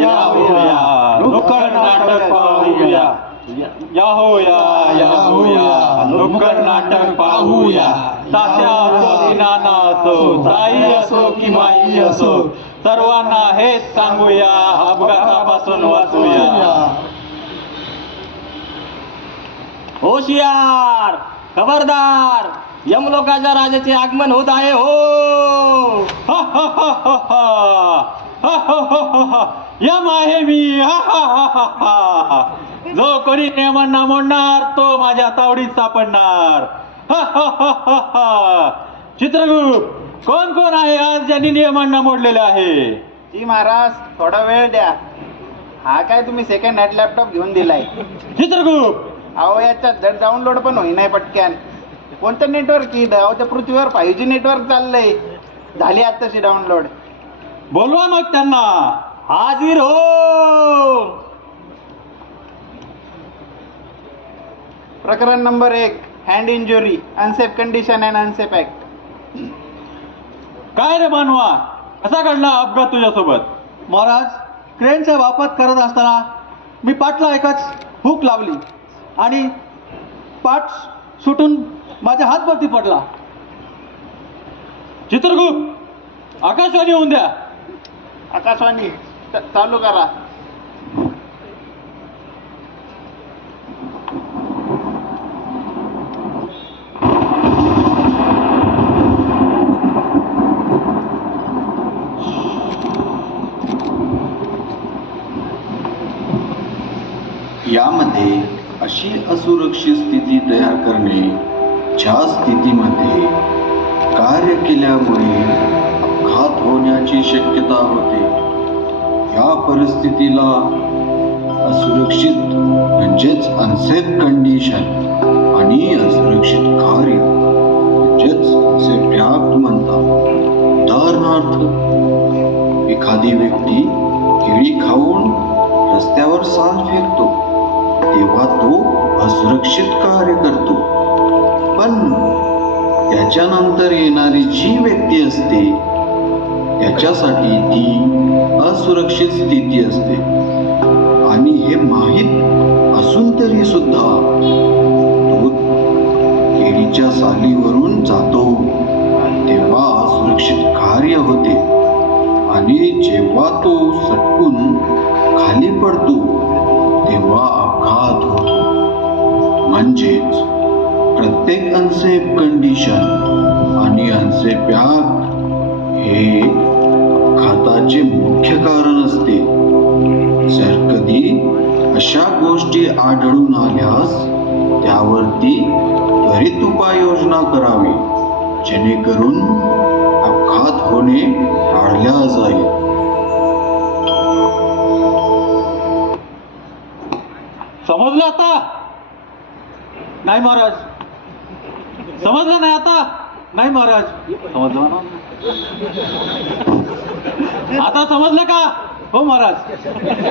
या होया नुक्कड नाटक पाहूया. या होया नुक्कड नाटक पाहूया. तात्या असो की नाना असो, ताई असो की माई असो, सर्वांना हेच सांगूया, अपघातापासून वाचूया. होशियार, खबरदार, यमलोकाच्या राजाचे आगमन होत आहे हो. यम आहे मी. जो कोणी नियमांना मोडणार तो माझ्या तावडीत सापडणार. चित्रगुप्त, कोण कोण आहे आज ज्यांनी नियमांना मोडलेले आहे? जी महाराज, थोडा वेळ द्या. हा काय तुम्ही सेकंड हँड लॅपटॉप घेऊन दिलाय? चित्रगुप्त, अहो याच्यात डाउनलोड पण होईनाय पटक्यान. कोणतं नेटवर्क की अहो त्या पृथ्वीवर 5G नेटवर्क चाललंय. झाली आत्ताशी डाउनलोड. बोलवा मग त्यांना. हाजीर हो. प्रकरण number 1, hand injury, unsafe condition and unsafe act. काय रे मानवा, कसा घडला अपघात तुझ्यासोबत? महाराज, क्रेनचा वापर करत असताना मी पाठला एकच हुक लावली आणि पाठ सुटून माझ्या हातवरती पडला. चित्रगुप्त, आकाशवाणी होऊन द्या. आकाशवाणी चालू करा. यामध्ये अशी असुरक्षित स्थिती तयार करणे, ज्या स्थितीमध्ये कार्य केल्यामुळे अपघात होण्याची शक्यता होते, या परिस्थितीला असुरक्षित म्हणजेच अनसेफ कंडिशन आणि असुरक्षित कार्य म्हणजेच अनसेफ ऍक्ट म्हणतात. उदाहरणार्थ, एखादी व्यक्ती केळी खाऊन रस्त्यावर सांड फेकतो तेव्हा तो असुरक्षित कार्य करतो. पण त्याच्यानंतर येणारी जी व्यक्ती असते त्याच्यासाठी ती असुरक्षित स्थिती असते आणि हे माहीत असून तरी सुद्धा तो केळीच्या सालीवरून जातो तेव्हा असुरक्षित कार्य होते आणि जेव्हा तो सटकून खाली पडतो तेव्हा अपघात होतो. म्हणजेच प्रत्येक अनसेफ कंडिशन आणि अनसेफ ऍक्ट हे अपघाताचे मुख्य कारण असते. जर कधी अशा गोष्टी आढळून आल्यास त्यावरती त्वरित उपाययोजना करावी, जेणेकरून अपघात होणे टाळल्या जाईल. समजलं आता? नाही महाराज. समजलं नाही आता? नाही महाराज. समजलं ना? आता समजलं का? हो महाराज.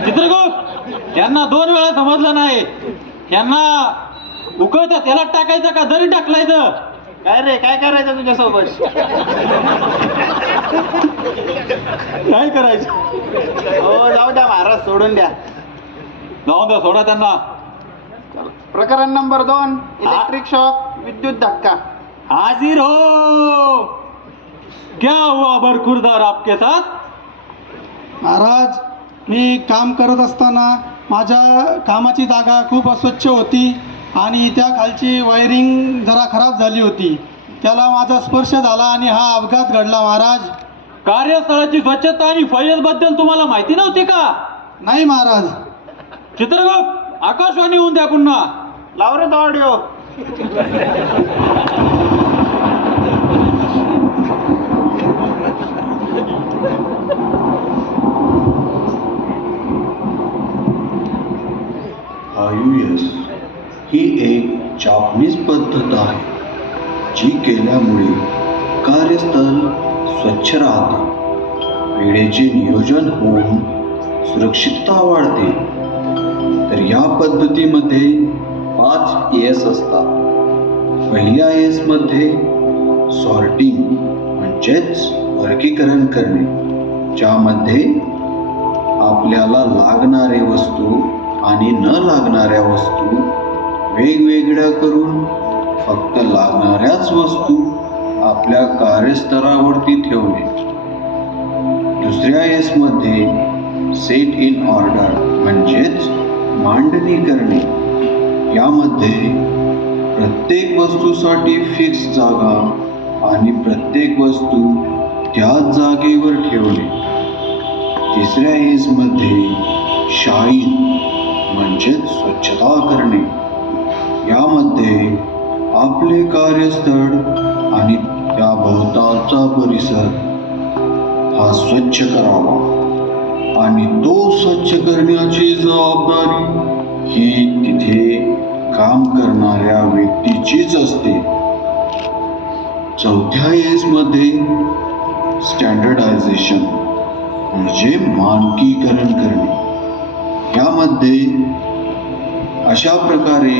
चित्रगुप्त, यांना 2 वेळा समजलं नाही. यांना उकळत्या तेलात टाकायचं का दरी टाकलायचं? काय रे, काय करायचं तुझ्यासोबत? काय करायचं? हो जाऊ द्या महाराज, सोडून द्या. जाऊन द्या, सोडा त्यांना. प्रकरण नंबर 2, इलेक्ट्रिक शॉक, विद्युत धक्का. हाजीर हो. क्या हुआ बरखुरदार आपके साथ? महाराज, मी काम करत असताना माझ्या कामाची जागा खूप अस्वच्छ होती आणि त्या खालची वायरिंग जरा खराब झाली होती. त्याला माझा स्पर्श झाला आणि हा अपघात घडला महाराज. कार्यस्थळाची स्वच्छता आणि फैजबद्दल तुम्हाला माहिती नव्हती का? नाही महाराज. चित्रगुप्त, आकाशवाणी होऊन द्या पुन्हा. लाव रे तो ऑडिओ. IUS ही एक जापनीज पद्धत आहे जी केल्यामुळे कार्यस्थळ स्वच्छ राहते, वेळेचे नियोजन होऊन सुरक्षितता वाढते. तर या पद्धतीमध्ये 5 एस असतात. पहिल्या एस मध्ये सॉर्टिंग म्हणजेच वर्गीकरण करणे, ज्यामध्ये आपल्या आपल्याला लागणारे वस्तू आणि न लागणाऱ्या वस्तू वेगवेगळ्या करून फक्त लागणाऱ्याच वस्तू आपल्या कार्यस्तरावरती ठेवणे. दुसऱ्या एस मध्ये सेट इन ऑर्डर म्हणजेच मांडणी करणे. यामध्ये प्रत्येक वस्तूसाठी फिक्स जागा आणि प्रत्येक वस्तू त्याच जागेवर ठेवणे. तिसऱ्या एस मध्ये शाईन म्हणजेच स्वच्छता करणे. यामध्ये आपले कार्यस्थळ आणि त्या भोवतालचा परिसर हा स्वच्छ करावा आणि तो स्वच्छ करण्याची जबाबदारी ही तिथे काम करणाऱ्या व्यक्तीचीच असते. चौथ्या एस मध्ये स्टँडर्डायझेशन म्हणजे मानकीकरण करणे. यामध्ये अशा प्रकारे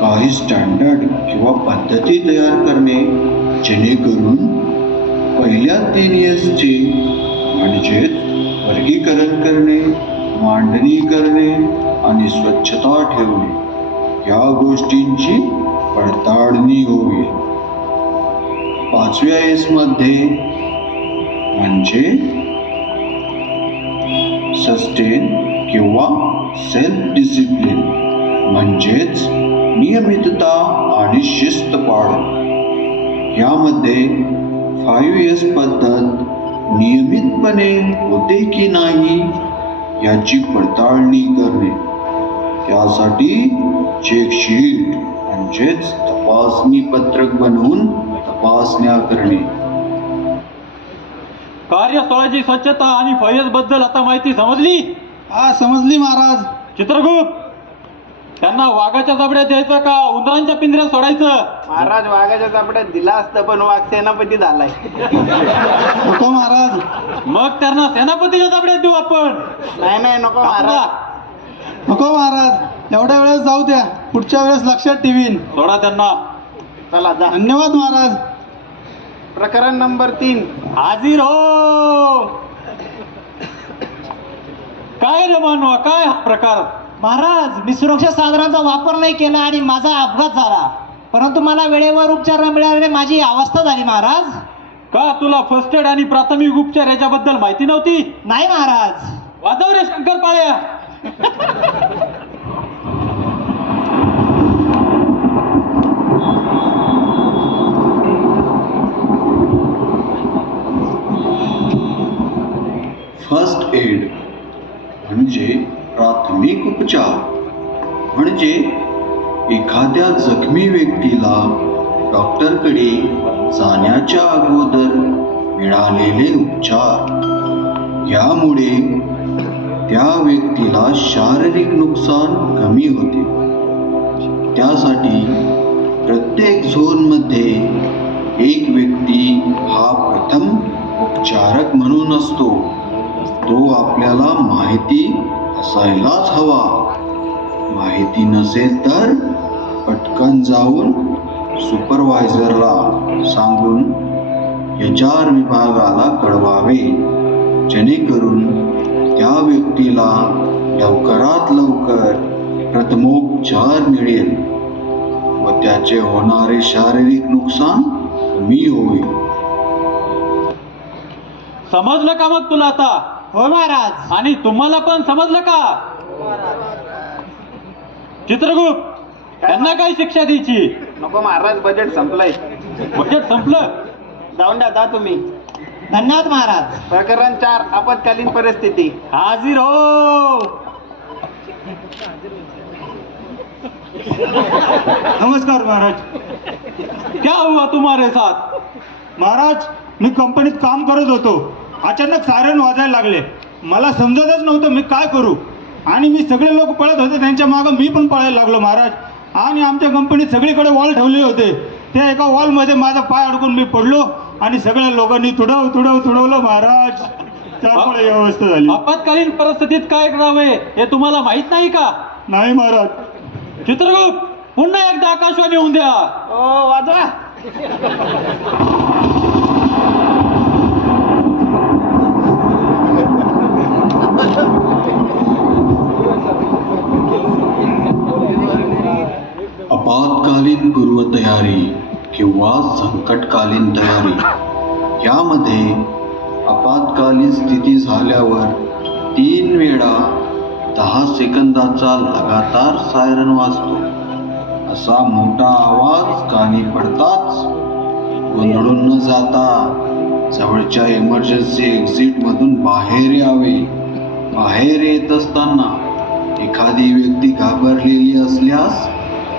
काही स्टँडर्ड किंवा पद्धती तयार करणे जेणेकरून पहिल्या 3 एसचे म्हणजेच वर्गीकरण करणे, मांडणी करणे आणि स्वच्छता ठेवणे या गोष्टींची पडताळणी होईल. 5व्या एस मध्ये म्हणजे सस्टेन किंवा सेल्फ डिसिप्लिन म्हणजेच नियमितता आणि शिस्त पाळणे. यामध्ये 5S पद्धत नियमितपणे होते की नाही याची पडताळणी करणे. त्यासाठी चेकशीट म्हणजेच तपासणी पत्रक बनवून तपासण्या करणे. कार्यस्थळाची स्वच्छता आणि फयस बद्दल आता माहिती समजली? हा, समजली महाराज. चित्रगुप्त, त्यांना वाघाच्या जबड्यात द्यायचं का उंदरांच्या पिंजऱ्यात सोडायचं? महाराज वाघाच्या चापड्यात दिला असतं पण वाघ सेनापती झालाय. नको महाराज. मग त्यांना सेनापतीच्या जबड्यात देऊ आपण. नाही नाही नको महाराज. नको महाराज, एवढ्या वेळेस जाऊ द्या, पुढच्या वेळेस लक्षात ठेवीन. सोडा त्यांना. चला जा. धन्यवाद महाराज. प्रकरण नंबर 3. हाजीर हो. काय रे मानवा, काय हा प्रकार? महाराज, मी सुरक्षा साधनांचा वापर नाही केला आणि माझा अपघात झाला, परंतु मला वेळेवर उपचार न मिळाल्याने माझी अवस्था झाली महाराज. का तुला फर्स्ट एड आणि प्राथमिक उपचार याच्याबद्दल माहिती नव्हती? नाही महाराज. वाजव रे शंकर पाळ्या. फर्स्ट एड म्हणजे प्राथमिक उपचार, म्हणजे एखाद्या जखमी व्यक्तीला डॉक्टरकडे जाण्याच्या अगोदर मिळालेले उपचार. यामुळे त्या व्यक्तीला शारीरिक नुकसान कमी होते. त्यासाठी प्रत्येक झोनमध्ये एक व्यक्ती हा प्रथम उपचारक म्हणून असतो. तो आपल्याला माहिती असायलाच हवा. माहिती नसेल तर पटकन जाऊन सुपरवायझरला सांगून HR विभागाला कळवावे, जेणेकरून त्या व्यक्तीला लवकरात लवकर प्रथमोपचार मिळेल व त्याचे होणारे शारीरिक नुकसान कमी होईल. समजलं का मग तुला आता? हो महाराज. आणि तुम्हाला पण समजलं का? चित्रगुप्त, त्यांना काय शिक्षा द्यायची? नको महाराज, बजेट संपलंय. बजेट संपलं? जाऊन द्या, जा तुम्ही. धन्यवाद महाराज. प्रकरण 4. आपत्कालीन परिस्थिती. हाजीर हो. नमस्कार महाराज. क्या हुआ तुम्हारे साथ? महाराज, मी कंपनीत काम करत होतो. अचानक सायरन वाजायला लागले. मला समजतच नव्हतं मी काय करू, आणि मी सगळे लोक पळत होते त्यांच्या मागं मी पण पळायला लागलो महाराज. आणि आमच्या कंपनीत सगळीकडे वॉल ठेवले होते. त्या एका वॉलमध्ये माझा पाय अडकून मी पडलो आणि सगळ्या लोकांनी तुडवलं महाराज. त्यामुळे ही अवस्था झाली. आपत्कालीन परिस्थितीत काय करावे हे तुम्हाला माहित नाही का? नाही महाराज. चित्रगुप्त, पुन्हा एकदा आकाशवाणी होऊन द्या. ओ वाजवा. पूर्वतयारी किंवा संकटकालीन तयारी यामध्ये आपत्कालीन स्थिती झाल्यावर 3 वेळा 10 सेकंदाचा लगातार सायरन वाजतो. असा मोठा आवाज कानी पडताच गोंधळून न जाता जवळच्या इमर्जन्सी एक्झिटमधून बाहेर यावे. बाहेर येत असताना एखादी व्यक्ती घाबरलेली असल्यास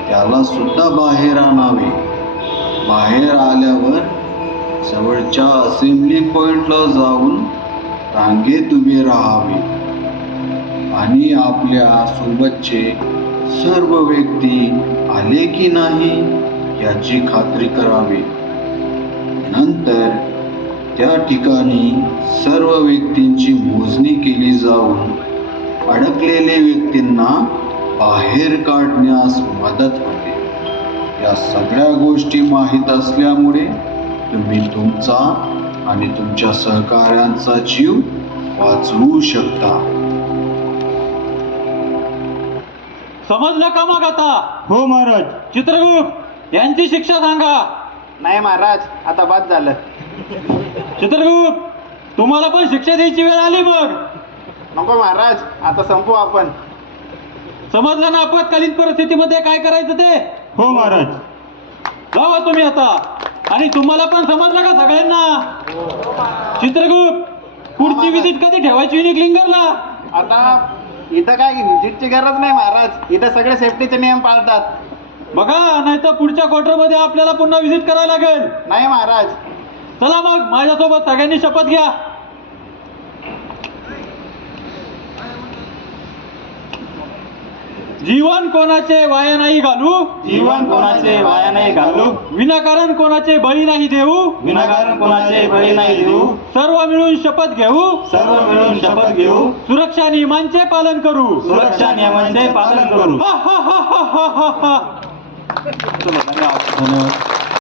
त्याला सुद्धा बाहेर आणावे. बाहेर आल्यावर जवळच्या असेंब्ली पॉइंटला जाऊन रांगेत उभे राहावे आणि आपल्या सोबतचे सर्व व्यक्ती आले की नाही याची खात्री करावी. नंतर त्या ठिकाणी सर्व व्यक्तींची मोजणी केली जाऊन अडकलेले व्यक्तींना बाहेर काढण्यास मदत होते. या सगळ्या गोष्टी माहीत असल्यामुळे तुम्ही तुमचा आणि तुमच्या सहकाऱ्यांचा जीव वाचवू शकता. समजलं का मग आता? हो महाराज. चित्रगुप्त यांची शिक्षा सांगा. नाही महाराज, आता बाद झालं. चित्रगुप्त तुम्हाला पण शिक्षा द्यायची वेळ आली. मग नको महाराज, आता संपू आपण. समजलं ना आपत्कालीन परिस्थितीमध्ये काय करायचं ते? हो महाराज. जावा तुम्ही आता. आणि तुम्हाला पण समजलं का सगळ्यांना? चित्रगुप्त पुढची विजिट कधी ठेवायची निकलिंगरला? आता इथं काय व्हिजिटची गरज नाही महाराज, इथं सगळे सेफ्टीचे नियम पाळतात. बघा, नाही तर पुढच्या क्वार्टरमध्ये आपल्याला पुन्हा विजिट करायला लागेल. नाही महाराज. चला मग माझ्यासोबत सगळ्यांनी शपथ घ्या. जीवन कोणाचे वाया नाही घालू. जीवन कोणाचे वाया नाही घालू. विनाकारण कोणाचे बळी नाही देऊ. विनाकारण कोणाचे बळी नाही देऊ. सर्व मिळून शपथ घेऊ. सर्व मिळून शपथ घेऊ. सुरक्षा नियमांचे पालन करू. सुरक्षा नियमांचे पालन करू. हा हा हा हा हा हा. चलो, धन्यवाद.